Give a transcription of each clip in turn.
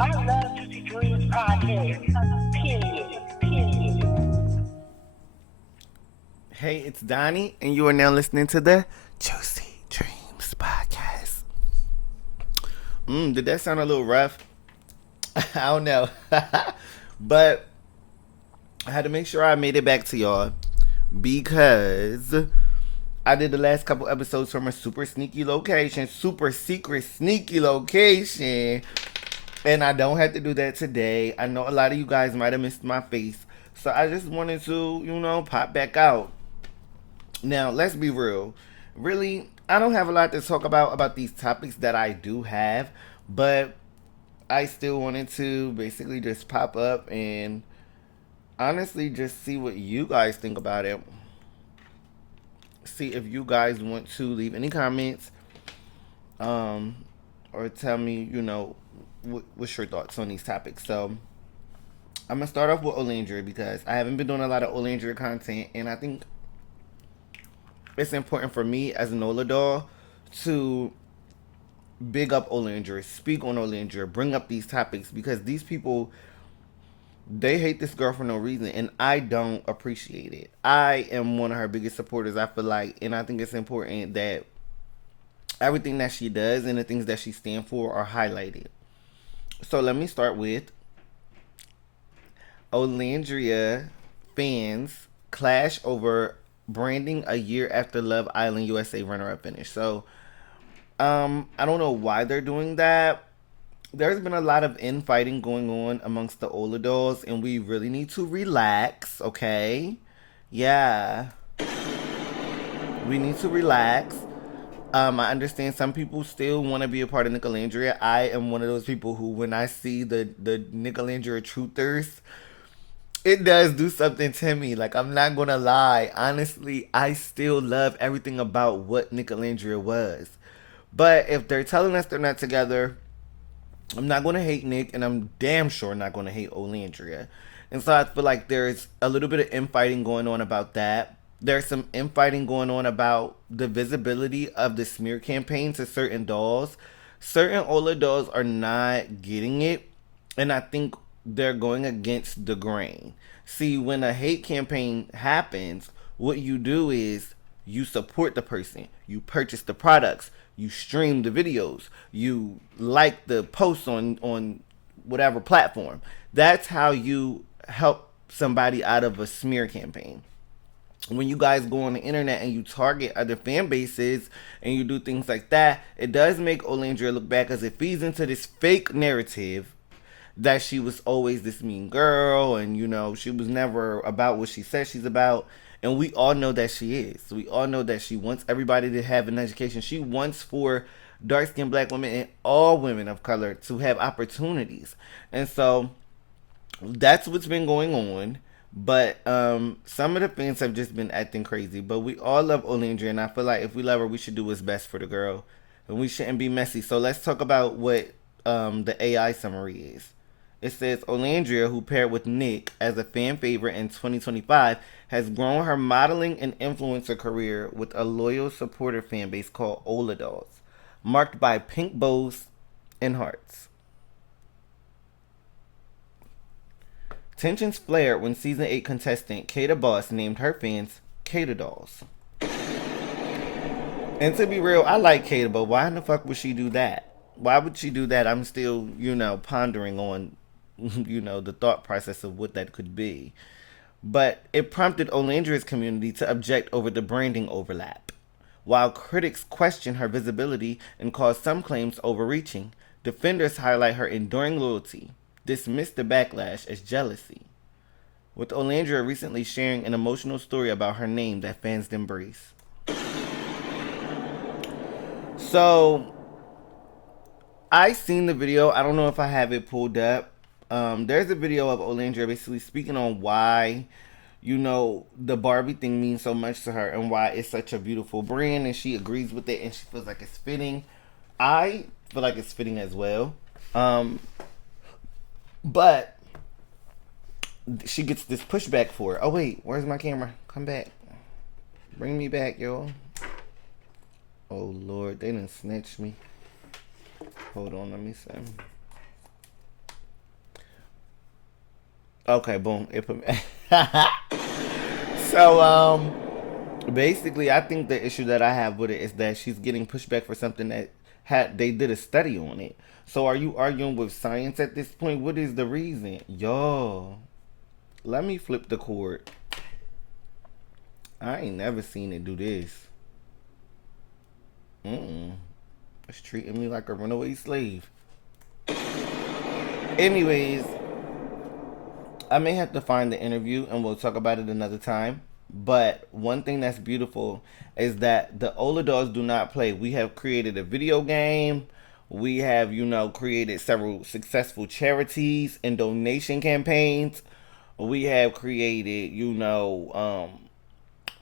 I love Juicy Dreams podcast. Period. Period. Hey, it's Donnie, and you are now listening to the Juicy Dreams podcast. Did that sound a little rough? I don't know. But I had to make sure I made it back to y'all because I did the last couple episodes from a super sneaky location, super secret sneaky location. And I don't have to do that today. I know a lot of you guys might have missed my face. So I just wanted to, pop back out. Now, let's be real. Really, I don't have a lot to talk about these topics that I do have, but I still wanted to basically just pop up and honestly just see what you guys think about it. See if you guys want to leave any comments, um, or tell me, what's your thoughts on these topics. So I'm gonna start off with Olandria because I haven't been doing a lot of Olandria content, and I think it's important for me as an Ola doll to big up Olandria, speak on Olandria, bring up these topics because these people they hate this girl for no reason, and I don't appreciate it. I am one of her biggest supporters. I feel like, and I think it's important that everything that she does and the things that she stands for are highlighted. So let me start with Olandria fans clash over branding a year after Love Island USA runner-up finish. So I don't know why they're doing that. There's been a lot of infighting going on amongst the Ola dolls, and we really need to relax, okay? Yeah, we need to relax. I understand some people still want to be a part of Nicolandria. I am one of those people who, when I see the Nicolandria truthers, it does do something to me. Like, I'm not gonna lie. Honestly, I still love everything about what Nicolandria was. But if they're telling us they're not together, I'm not gonna hate Nick, and I'm damn sure not gonna hate Olandria. And so I feel like there's a little bit of infighting going on about that. There's some infighting going on about the visibility of the smear campaign to certain dolls. Certain Ola dolls are not getting it, and I think they're going against the grain. See, when a hate campaign happens, what you do is you support the person, you purchase the products, you stream the videos, you like the posts on whatever platform. That's how you help somebody out of a smear campaign. When you guys go on the internet and you target other fan bases and you do things like that, it does make Olandria look bad because it feeds into this fake narrative that she was always this mean girl, and she was never about what she said she's about. And we all know that she is. We all know that she wants everybody to have an education. She wants for dark skinned black women and all women of color to have opportunities. And so that's what's been going on. But some of the fans have just been acting crazy. But we all love Olandria, and I feel like if we love her, we should do what's best for the girl, and we shouldn't be messy. So let's talk about what the AI summary is. It says Olandria, who paired with Nick as a fan favorite in 2025, has grown her modeling and influencer career with a loyal supporter fan base called Ola Dolls, marked by pink bows and hearts. Tensions flared when season 8 contestant Kata Boss named her fans Kata Dolls. And to be real, I like Kata, but why in the fuck would she do that? Why would she do that? I'm still, pondering on, the thought process of what that could be. But it prompted Olandria's community to object over the branding overlap. While critics question her visibility and call some claims overreaching, defenders highlight her enduring loyalty, dismiss the backlash as jealousy, with Olandria recently sharing an emotional story about her name that fans embrace. So, I seen the video. I don't know if I have it pulled up. There's a video of Olandria basically speaking on why, the Barbie thing means so much to her and why it's such a beautiful brand, and she agrees with it and she feels like it's fitting. I feel like it's fitting as well. But she gets this pushback for it. Oh wait, where's my camera? Come back. Bring me back, y'all. Oh Lord, they done snatched me. Hold on, let me see. Okay, boom. So basically, I think the issue that I have with it is that she's getting pushed back for something that they did a study on it. So are you arguing with science at this point? What is the reason? Yo, let me flip the cord. I ain't never seen it do this. Mm-mm. It's treating me like a runaway slave. Anyways, I may have to find the interview and we'll talk about it another time. But one thing that's beautiful is that the Oladogs do not play. We have created a video game. We have, created several successful charities and donation campaigns. We have created,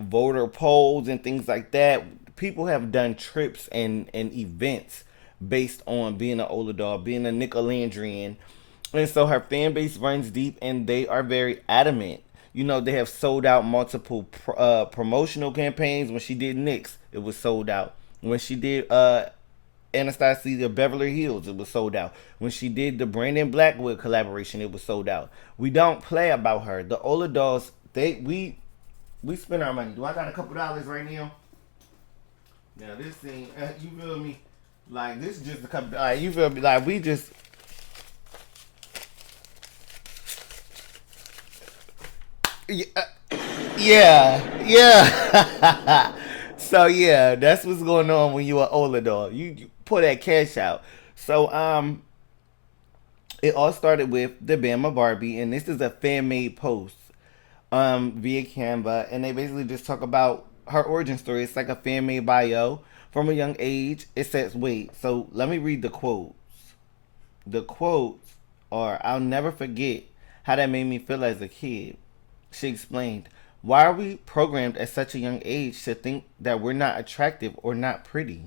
voter polls and things like that. People have done trips and events based on being an Oladog, being a Nicolandrian, and so her fan base runs deep, and they are very adamant. They have sold out multiple promotional campaigns. When she did Nyx, it was sold out. When she did Anastasia Beverly Hills, it was sold out. When she did the Brandon Blackwood collaboration, it was sold out. We don't play about her. The Ola Dolls, we spend our money. Do I got a couple dollars right now? Now this thing, you feel me? Like this just a couple. You feel me? Like we just. Yeah, yeah. So yeah, that's what's going on when you are older dog. You pull that cash out. So it all started with the Bama Barbie, and this is a fan made post via Canva, and they basically just talk about her origin story. It's like a fan made bio from a young age. It says, wait, so let me read the quotes. The quotes are, I'll never forget how that made me feel as a kid. She explained, why are we programmed at such a young age to think that we're not attractive or not pretty?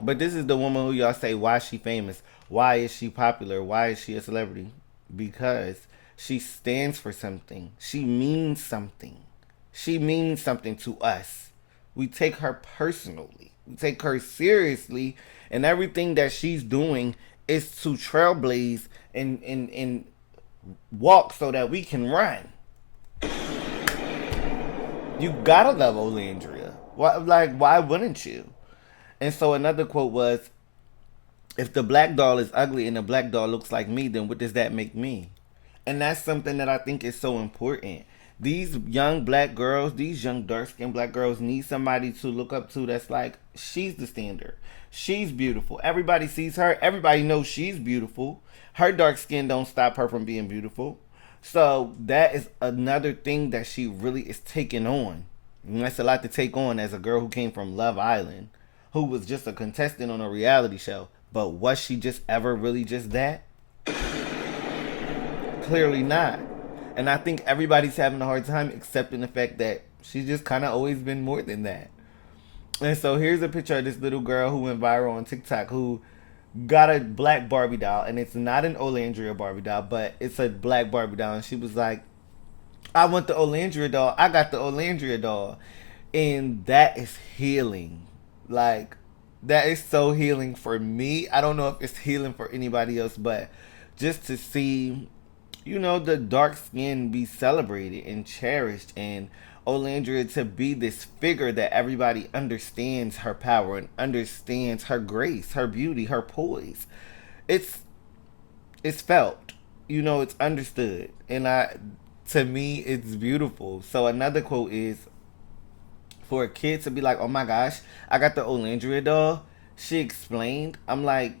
But this is the woman who y'all say, why is she famous? Why is she popular? Why is she a celebrity? Because she stands for something. She means something. She means something to us. We take her personally. We take her seriously. And everything that she's doing is to trailblaze and walk so that we can run. You gotta love Olandria. Why wouldn't you? And so another quote was, if the black doll is ugly and the black doll looks like me, then what does that make me? And that's something that I think is so important. These young black girls, these young dark skinned black girls need somebody to look up to that's like, she's the standard. She's beautiful. Everybody sees her. Everybody knows she's beautiful. Her dark skin don't stop her from being beautiful. So that is another thing that she really is taking on. And that's a lot to take on as a girl who came from Love Island, who was just a contestant on a reality show. But was she just ever really just that? Clearly not. And I think everybody's having a hard time accepting the fact that she's just kind of always been more than that. And so here's a picture of this little girl who went viral on TikTok who got a black Barbie doll. And it's not an Olandria Barbie doll, but it's a black Barbie doll. And she was like, I want the Olandria doll. I got the Olandria doll. And that is healing. Like, that is so healing for me. I don't know if it's healing for anybody else, but just to see, the dark skin be celebrated and cherished, and Olandria to be this figure that everybody understands her power and understands her grace, her beauty, her poise. It's it's felt. It's understood. And to me it's beautiful. So another quote is, for a kid to be like, oh my gosh, I got the Olandria doll. She explained. I'm like,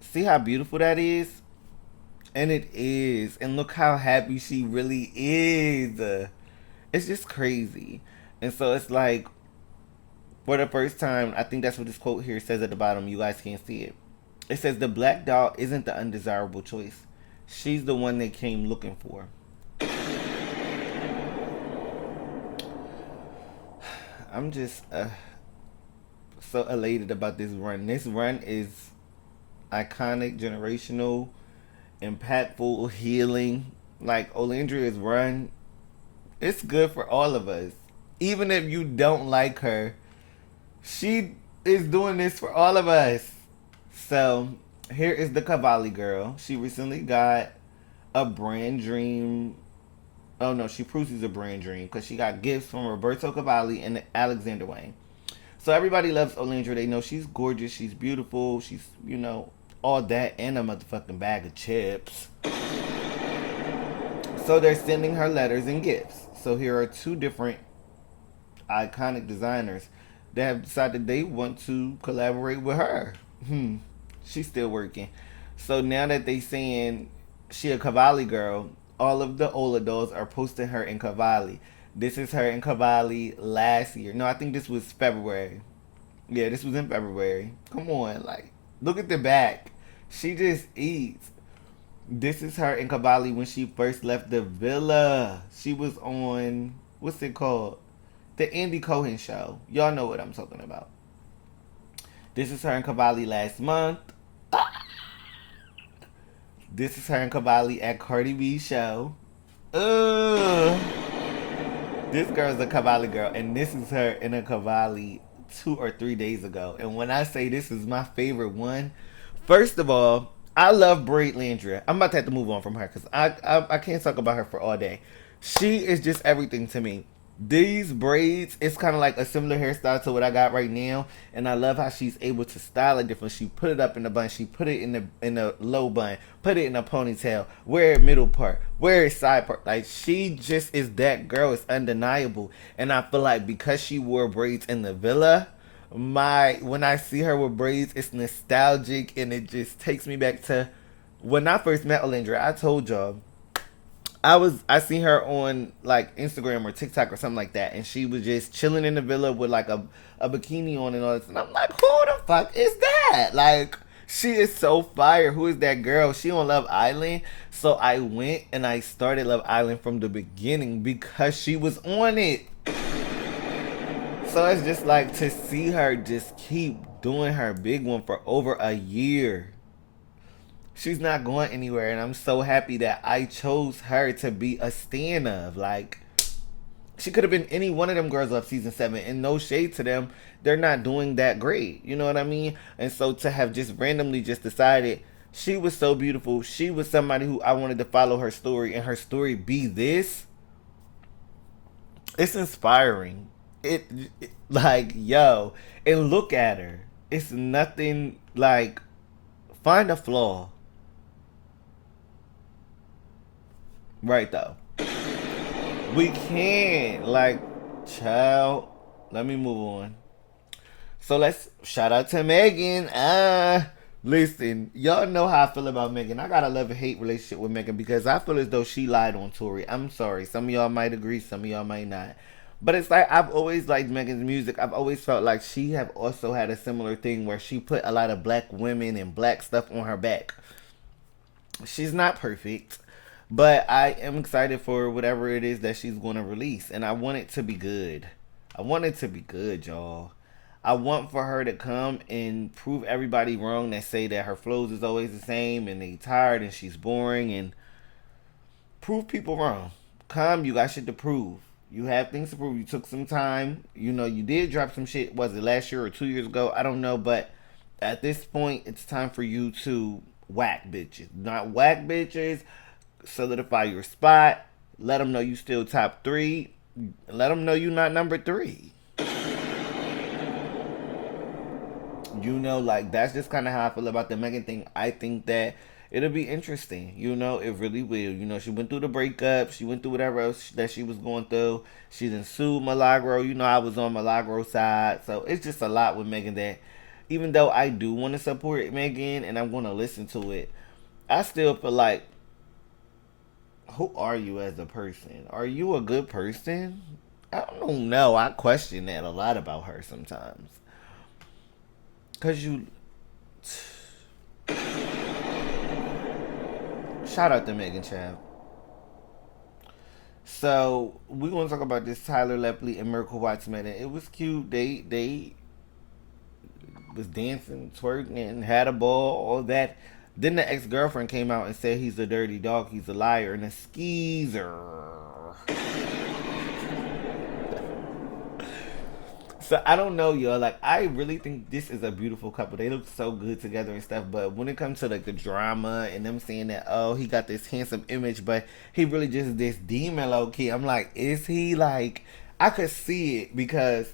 see how beautiful that is? And it is. And look how happy she really is. It's just crazy. And so it's like, for the first time, I think that's what this quote here says at the bottom. You guys can't see it. It says, the black doll isn't the undesirable choice. She's the one they came looking for. I'm just so elated about this run. This run is iconic, generational, impactful, healing. Like Olandria's run, it's good for all of us. Even if you don't like her, she is doing this for all of us. So Here is the Cavalli girl. She recently got a brand dream. Oh no, she proves she's a brand dream because she got gifts from Roberto Cavalli and Alexander Wang. So everybody loves Olandria. They know she's gorgeous, she's beautiful, she's, all that and a motherfucking bag of chips. So they're sending her letters and gifts. So here are two different iconic designers that have decided they want to collaborate with her. She's still working. So now that they saying she a Cavalli girl, all of the Ola dolls are posting her in Cavalli. This is her in Cavalli last year. No, I think this was February. Yeah, this was in February. Come on, like, look at the back. She just eats. This is her in Cavalli when she first left the villa. She was on, what's it called? The Andy Cohen show. Y'all know what I'm talking about. This is her in Cavalli last month. This is her in Cavalli at Cardi B's show. Ugh. This girl's a Cavalli girl, and this is her in a Cavalli 2 or 3 days ago. And when I say this is my favorite one, first of all, I love Braid Landria. I'm about to have to move on from her because I can't talk about her for all day. She is just everything to me. These braids, it's kind of like a similar hairstyle to what I got right now, and I love how she's able to style it different. She put it up in the bun, she put it in the low bun, put it in a ponytail, wear it middle part, wear it side part. Like, she just is that girl. It's undeniable, and I feel like because she wore braids in the villa, my when I see her with braids, it's nostalgic, and it just takes me back to when I first met Olindra. I told y'all I seen her on like Instagram or TikTok or something like that, and she was just chilling in the villa with like a bikini on and all this, and I'm like, who the fuck is that? Like, she is so fire. Who is that girl? She on Love Island. So I went and I started Love Island from the beginning because she was on it. So it's just like to see her just keep doing her big one for over a year. She's not going anywhere, and I'm so happy that I chose her to be a stand of. Like, she could have been any one of them girls of season 7, and no shade to them, they're not doing that great. You know what I mean? And so to have just randomly just decided she was so beautiful, she was somebody who I wanted to follow her story, and her story be this. It's inspiring. It like, yo, and look at her. It's nothing like, find a flaw. Right though. We can. Like, child. Let me move on. So let's shout out to Megan. Listen, y'all know how I feel about Megan. I got a love and hate relationship with Megan because I feel as though she lied on Tori. I'm sorry. Some of y'all might agree, some of y'all might not. But it's like I've always liked Megan's music. I've always felt like she have also had a similar thing where she put a lot of black women and black stuff on her back. She's not perfect, but I am excited for whatever it is that she's going to release, and I want it to be good. I want it to be good, y'all. I want for her to come and prove everybody wrong that say that her flows is always the same and they tired and she's boring, and prove people wrong. Come, you got shit to prove. You have things to prove. You took some time. You know, you did drop some shit. Was it last year or 2 years ago? I don't know, but at this point, it's time for you to whack bitches. Not whack bitches. Solidify your spot. Let them know you still top 3. Let them know you not number 3. You know, like, that's just kind of how I feel about the Megan thing. I think that it'll be interesting. You know, it really will. You know, she went through the breakup. She went through whatever else that she was going through. She done sued Milagro. You know, I was on Milagro's side. So it's just a lot with Megan that even though I do want to support Megan and I'm going to listen to it, I still feel like, who are you as a person? Are you a good person? I don't know. I question that a lot about her sometimes. Cause you shout out to Megan Chab. So we want to talk about this Tyler Lepley and Miracle Watts man. It was cute. They was dancing, twerking, had a ball, all that. Then the ex girlfriend came out and said he's a dirty dog, he's a liar, and a skeezer. So I don't know, y'all. Like, I really think this is a beautiful couple. They look so good together and stuff. But when it comes to like the drama and them saying that, oh, he got this handsome image, but he really just this demon low key. I'm like, is he like? I could see it because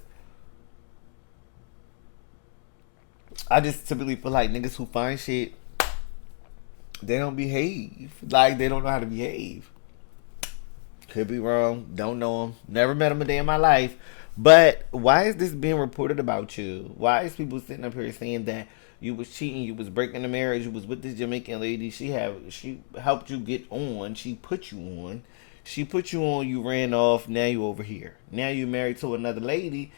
I just typically feel like niggas who find shit, they don't behave. Like they don't know how to behave. Could be wrong. Don't know him. Never met him a day in my life. But why is this being reported about you? Why is people sitting up here saying that you was cheating, you was breaking the marriage, you was with this Jamaican lady, she helped you get on, she put you on. She put you on, you ran off, now you over here. Now you married to another lady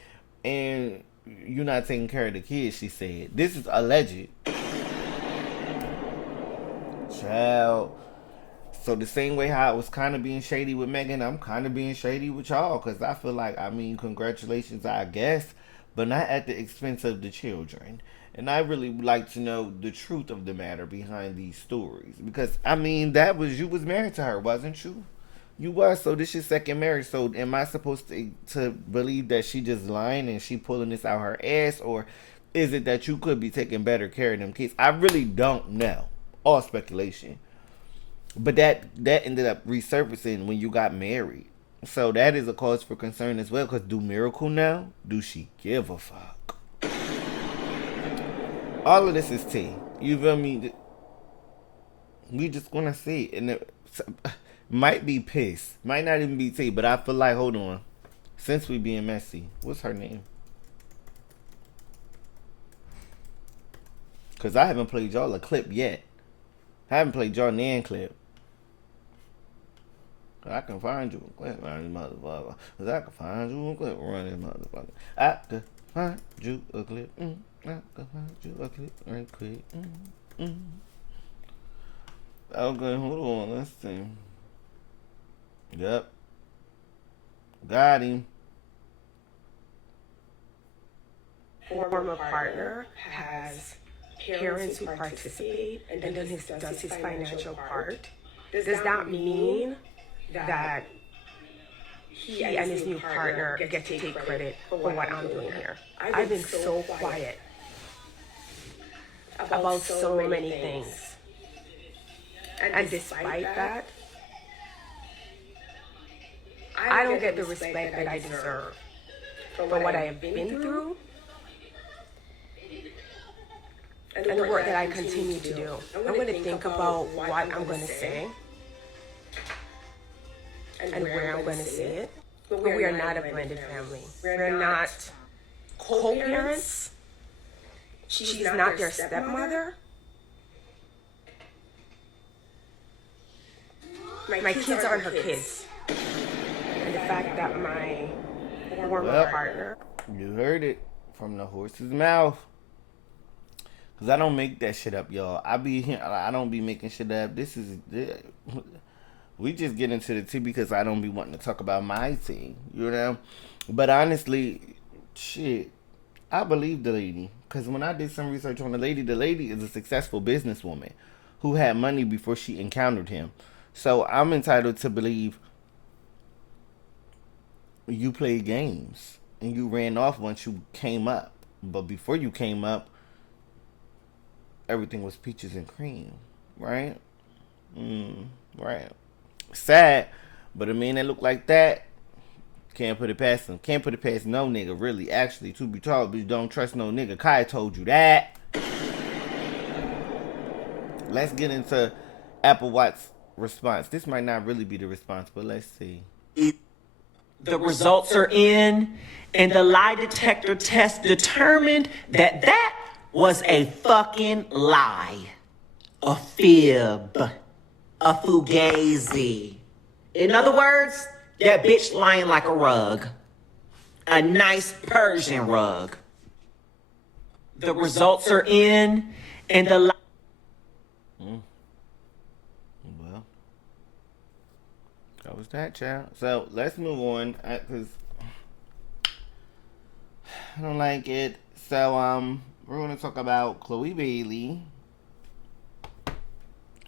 and you're not taking care of the kids, she said. This is alleged. Child. So the same way how I was kind of being shady with Megan, I'm kind of being shady with y'all because I feel like, I mean, congratulations, I guess, but not at the expense of the children. And I really would like to know the truth of the matter behind these stories because I mean, that was you was married to her, wasn't you? You was. So this is second marriage. So am I supposed to believe that she just lying and she pulling this out her ass, or is it that you could be taking better care of them kids? I really don't know. All speculation. But that ended up resurfacing when you got married. So that is a cause for concern as well. Cause do Miracle know? Do she give a fuck? All of this is tea. You feel me? We just gonna see, and it might be piss, might not even be tea. But I feel like, hold on, since we being messy, what's her name? Cause I haven't played y'all a clip yet. I haven't played y'all Nan clip. I can find you a clip, run this motherfucker. Cause I can find you a clip, run this motherfucker. I can find you a clip. I can find you a clip right quick. Okay, hold on. Let's see. Yep. Got him. Former partner has parents who participate and then does his financial part. Does that mean that he and his new partner get to take credit for what I'm doing here? I've been so quiet about so many things. And despite that, I don't get the respect that I deserve for what I have been through and the work that I continue to do. I'm going to think about what I'm going to say and where I'm going to say it. But we are not a blended family. We're not co-parents. She's not their stepmother. My kids aren't her kids. And the fact that my former partner... You heard it from the horse's mouth. Cause I don't make that shit up, y'all. I don't be making shit up. We just get into the tea because I don't be wanting to talk about my tea, you know. But honestly, shit, I believe the lady. Cause when I did some research on the lady is a successful businesswoman who had money before she encountered him. So I'm entitled to believe you played games and you ran off once you came up. But before you came up, everything was peaches and cream, right? Right. Sad, but a man that look like that, can't put it past him. Can't put it past no nigga, really. Actually, to be told, but you don't trust no nigga. Kai told you that. Let's get into Apple Watts' response. This might not really be the response, but let's see. The results are in, and the lie detector test determined that that was a fucking lie. A fib. A fugazi. In other words, that bitch lying like a rug. A nice Persian rug. The results are in, and the lie... Well, that was that, child. So let's move on, because I don't like it. So we're gonna talk about Chloe Bailey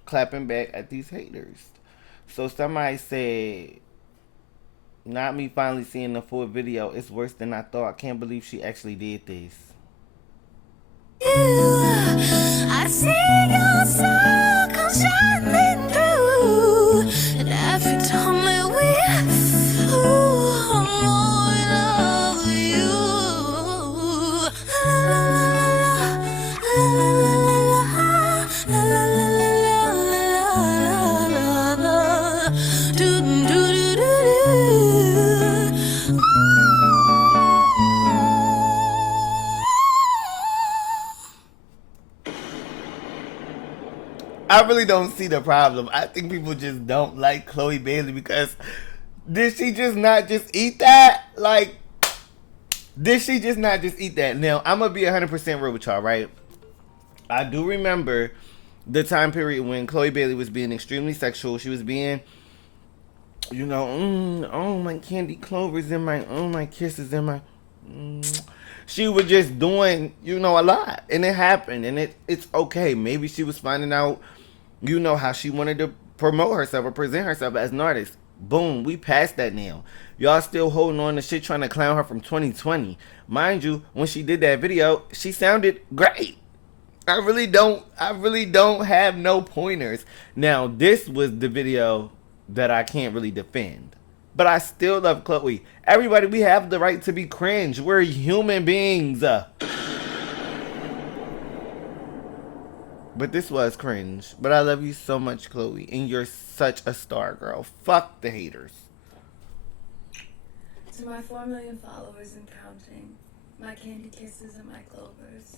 clapping back at these haters. So somebody said Not me finally seeing the full video. It's worse than I thought. I can't believe she actually did this. I see your soul come shining through, and every time that we fall, I'm more in love with you. La la la la la la la la, do do do do do. I really don't see the problem. I think people just don't like Chloe Bailey because did she just not just eat that? Like, did she just not just eat that? Now, I'm going to be 100% real with y'all, right? I do remember the time period when Chloe Bailey was being extremely sexual. She was being, you know, oh, my candy clovers and my kisses and my... She was just doing, you know, a lot. And it happened. And it's okay. Maybe she was finding out, you know, how she wanted to promote herself or present herself as an artist. Boom. We passed that now. Y'all still holding on to shit trying to clown her from 2020. Mind you, when she did that video, she sounded great. I really don't have no pointers. Now, this was the video that I can't really defend. But I still love Chloe. Everybody, we have the right to be cringe. We're human beings. But this was cringe. But I love you so much, Chloe. And you're such a star, girl. Fuck the haters. To my 4 million followers and counting, my candy kisses and my clovers,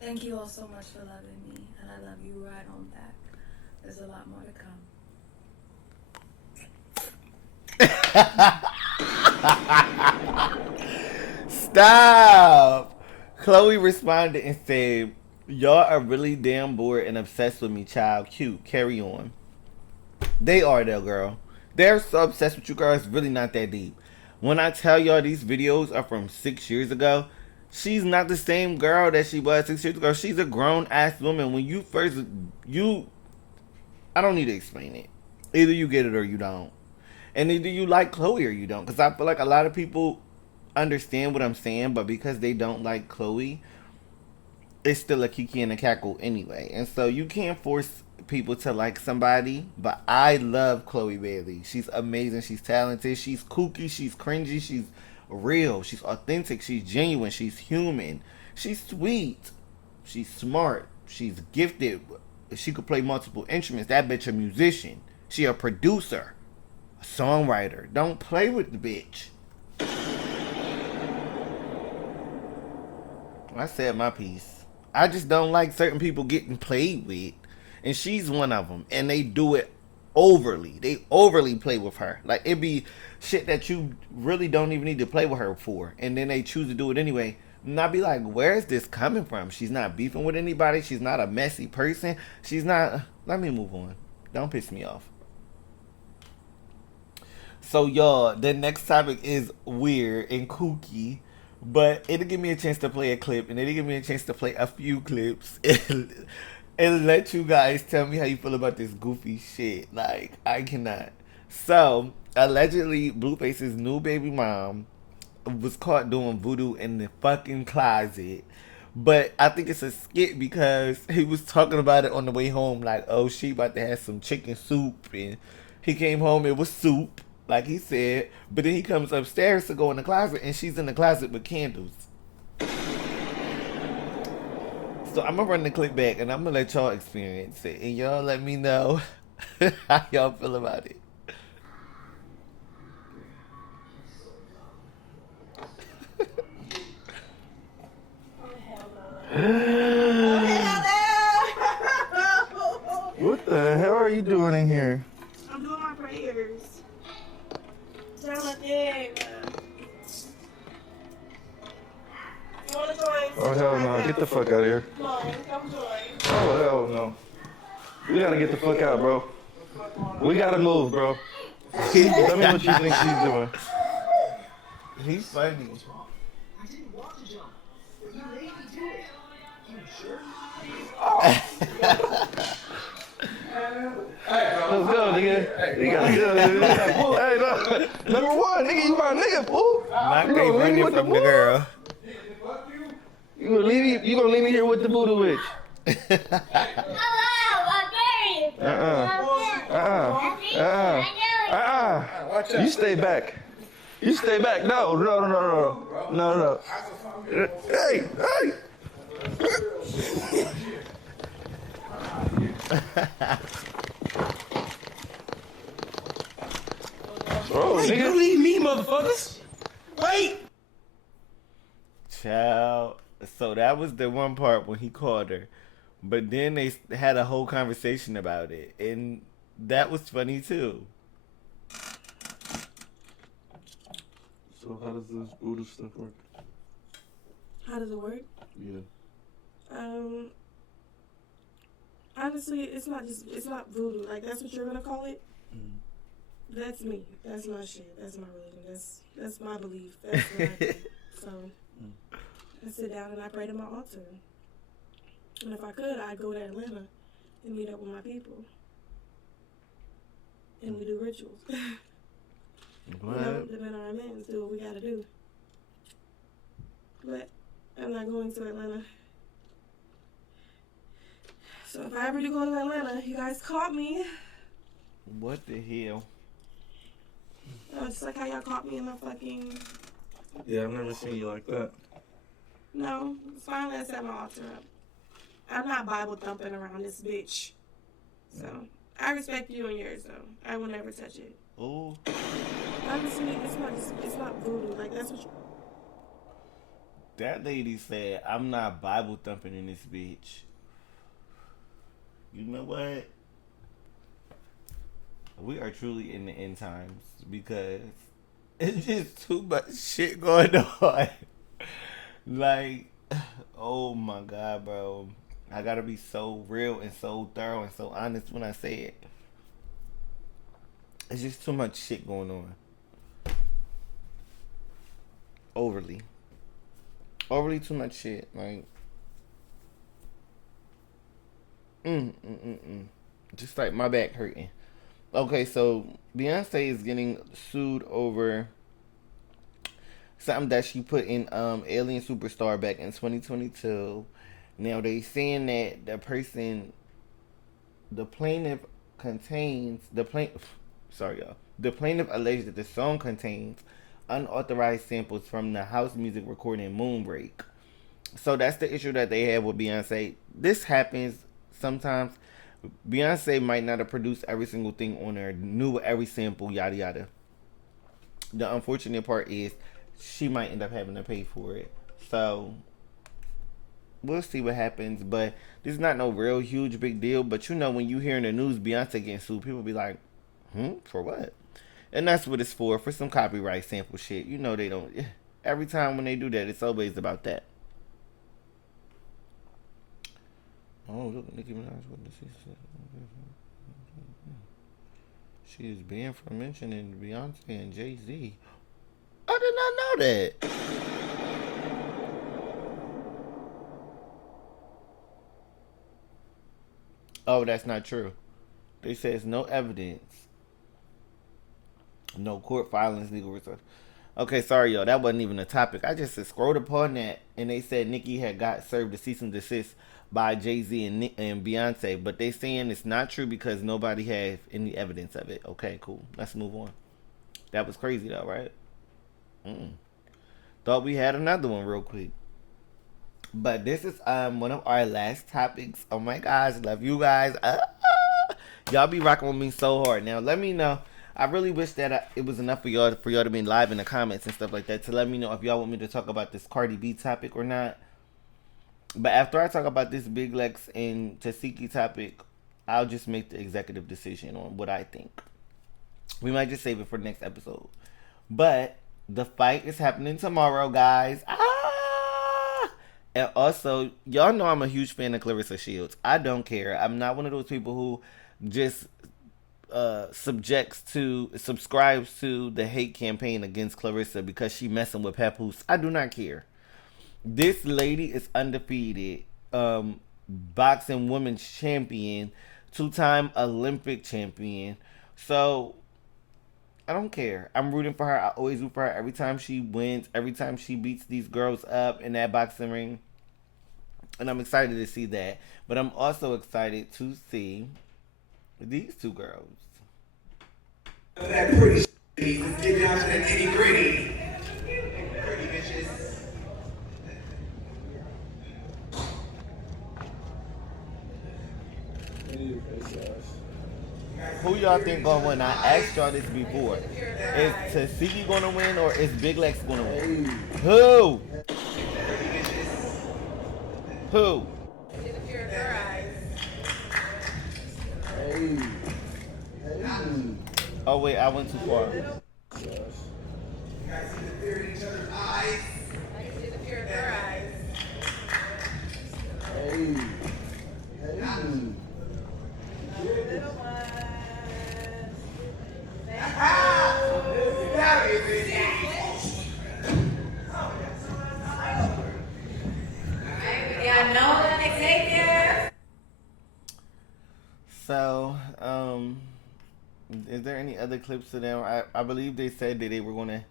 thank you all so much for loving me. And I love you right on back. There's a lot more to come. Stop. Chloe responded and said, y'all are really damn bored and obsessed with me, child. Cute. Carry on. They are, though, girl. They're so obsessed with you, girl. It's really not that deep. When I tell y'all these videos are from 6 years ago, she's not the same girl that she was 6 years ago. She's a grown-ass woman. When you first... I don't need to explain it. Either you get it or you don't. And either you like Chloe or you don't. Because I feel like a lot of people understand what I'm saying, but because they don't like Chloe, it's still a kiki and a cackle anyway. And so you can't force people to like somebody, but I love Chloe Bailey. She's amazing. She's talented. She's kooky. She's cringy. She's real. She's authentic. She's genuine. She's human. She's sweet. She's smart. She's gifted. She could play multiple instruments. That bitch a musician. She a producer. Songwriter. Don't play with the bitch. I said my piece. I just don't like certain people getting played with, and she's one of them. And they do it overly. They overly play with her. Like, it be shit that you really don't even need to play with her for, and then they choose to do it anyway. And I be like, where is this coming from? She's not beefing with anybody. She's not a messy person. She's not. Let me move on. Don't piss me off. So, y'all, the next topic is weird and kooky, but it'll give me a chance to play a clip, and it'll give me a chance to play a few clips, and let you guys tell me how you feel about this goofy shit. Like, I cannot. So, allegedly, Blueface's new baby mom was caught doing voodoo in the fucking closet. But I think it's a skit because he was talking about it on the way home, like, oh, she about to have some chicken soup, and he came home, it was soup. Like he said, but then he comes upstairs to go in the closet, and she's in the closet with candles. So I'm gonna run the clip back, and I'm gonna let y'all experience it, and y'all let me know how y'all feel about it. What the hell are you doing in here? I'm doing my prayers. Jonathan. You wanna join? Oh hell no, get the fuck out of here. Come join. Oh hell no. We gotta get the fuck out, bro. We gotta move, bro. Tell me what you think she's doing. He's funny. I didn't want to jump, but you made me do it. You jerk. Let's go, nigga. You gotta go. Hey, no. Number one, nigga, you my nigga, fool. Not You they gonna leave me running with the from the bull? girl. You gonna leave me here with the voodoo witch? You stay back. You stay back. No. Hey. Bro, Hey, nigga. you leave me, motherfuckers. Wait. Child. So that was the one part when he called her. But then they had a whole conversation about it. And that was funny too. So how does this voodoo stuff work? How does it work? Yeah. Honestly, it's not voodoo. Like, that's what you're gonna call it? That's me. That's my shit. That's my religion. That's my belief. That's what I do. So, I sit down and I pray to my altar. And if I could, I'd go to Atlanta and meet up with my people. And we do rituals. What? You know, depending on our means, do what we gotta do. But I'm not going to Atlanta. So if I ever do go to Atlanta, you guys caught me. What the hell? Just like how y'all caught me in the fucking... Yeah, I've never seen you like that. No, finally I set my altar up. I'm not Bible thumping around this bitch. So, I respect you and yours, though. I will never touch it. Oh. Honestly, it's not voodoo. Like, that's what you... That lady said, I'm not Bible thumping in this bitch. You know what? We are truly in the end times because it's just too much shit going on. Like, oh my God, bro. I gotta be so real and so thorough and so honest when I say it. It's just too much shit going on. Overly too much shit. Like, just like my back hurting. Okay, so Beyonce is getting sued over something that she put in Alien Superstar back in 2022. Now they saying that the plaintiff alleged that the song contains unauthorized samples from the house music recording Moonbreak. So that's the issue that they have with Beyonce. This happens sometimes. Beyonce might not have produced every single thing on her, knew every sample, yada yada. The unfortunate part is she might end up having to pay for it. So we'll see what happens. But this is not no real huge big deal. But you know, when you hear in the news Beyonce getting sued, people be like, for what? And that's what it's for some copyright sample shit. You know they don't. Every time when they do that, it's always about that. Oh, look, Nicki Minaj. What did she say? She is banned from mentioning Beyonce and Jay-Z. I did not know that. Oh, that's not true. They say it's no evidence. No court filings, legal research. Okay, sorry, y'all. That wasn't even a topic. I just scrolled upon that, and they said Nicki had got served a cease and desist by Jay-Z and Beyonce. But they saying it's not true because nobody has any evidence of it. Okay, cool. Let's move on. That was crazy, though, right? Thought we had another one real quick. But this is one of our last topics. Oh, my gosh. Love you guys. Y'all be rocking with me so hard. Now, let me know. I really wish that it was enough for y'all to be live in the comments and stuff like that to let me know if y'all want me to talk about this Cardi B topic or not. But after I talk about this Big Lex and Tesehki topic, I'll just make the executive decision on what I think. We might just save it for the next episode. But the fight is happening tomorrow, guys. And also, y'all know I'm a huge fan of Clarissa Shields. I don't care. I'm not one of those people who just subscribes to the hate campaign against Clarissa because she messing with Papoose. I do not care. This lady is undefeated, boxing women's champion, 2-time Olympic champion. So I don't care. I'm rooting for her. I always root for her every time she wins, every time she beats these girls up in that boxing ring. And I'm excited to see that. But I'm also excited to see these two girls. That pretty shit. Let's get down to that nitty gritty. Pretty bitches. Who y'all think gonna win? I asked y'all this before. Is Tesehki gonna win or is Big Lex gonna win? Who? Who? Oh wait, I went too far. You guys see the fear in each other's eyes? I can see the fear in their eyes. So, is there any other clips to them? I believe they said that they were gonna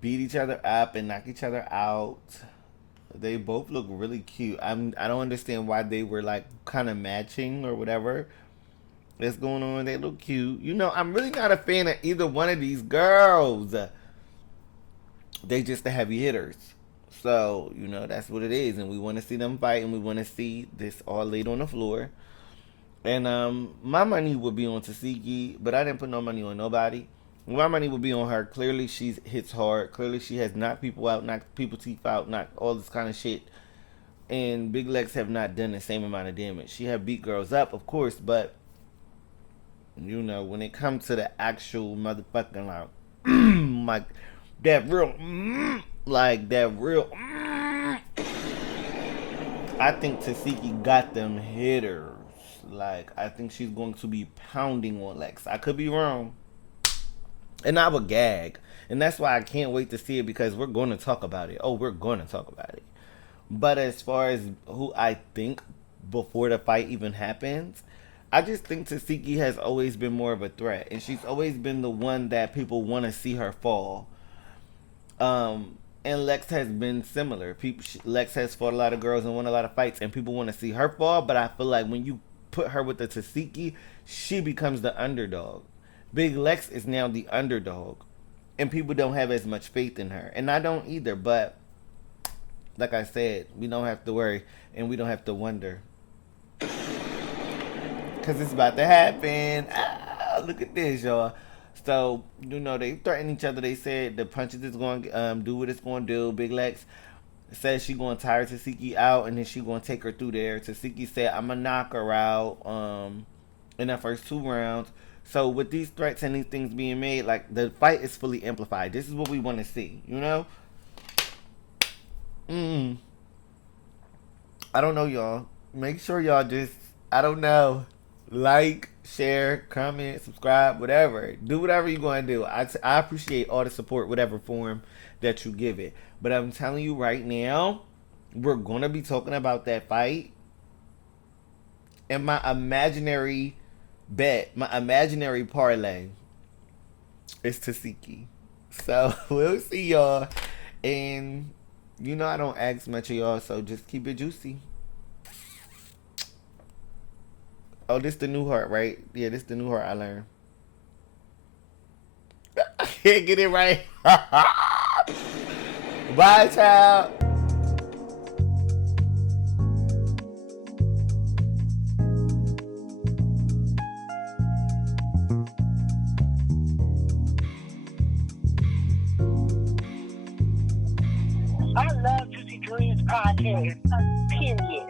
beat each other up and knock each other out. They both look really cute. I don't understand why they were like kind of matching or whatever that's going on. They look cute. You know, I'm really not a fan of either one of these girls. They just the heavy hitters. So, you know, that's what it is. And we want to see them fight and we want to see this all laid on the floor. And my money would be on Tesehki, but I didn't put no money on nobody. My money would be on her. Clearly, she hits hard. Clearly, she has knocked people out, knocked people teeth out, knocked all this kind of shit. And Big Lex have not done the same amount of damage. She have beat girls up, of course, but you know, when it comes to the actual motherfucking like that real, I think Tesehki got them hitters. Like, I think she's going to be pounding on Lex. I could be wrong. And I would gag. And that's why I can't wait to see it, because we're going to talk about it. Oh, we're going to talk about it. But as far as who I think before the fight even happens, I just think Tesehki has always been more of a threat. And she's always been the one that people want to see her fall. And Lex has been similar. Lex has fought a lot of girls and won a lot of fights. And people want to see her fall. But I feel like when you put her with the Tesehki, she becomes the underdog. Big Lex is now the underdog, and people don't have as much faith in her, and I don't either. But like I said, we don't have to worry and we don't have to wonder, because it's about to happen. Look at this, y'all. So, you know, they threaten each other. They said the punches is going to do what it's going to do. Big Lex says she going to tire Tesehki out, and then she going to take her through there. Tesehki said, I'm going to knock her out in the first 2 rounds. So with these threats and these things being made, like, the fight is fully amplified. This is what we want to see, you know? I don't know, y'all. Make sure y'all just, I don't know, like, share, comment, subscribe, whatever. Do whatever you're going to do. I appreciate all the support, whatever form that you give it. But I'm telling you right now, we're going to be talking about that fight. And my imaginary bet, my imaginary parlay is Tesehki. So we'll see y'all. And you know I don't ask much of y'all, so just keep it juicy. Oh, this the new heart, right? Yeah, this the new heart I learned. I can't get it right. Bye, child. I love Juicy Dreams podcast. Period.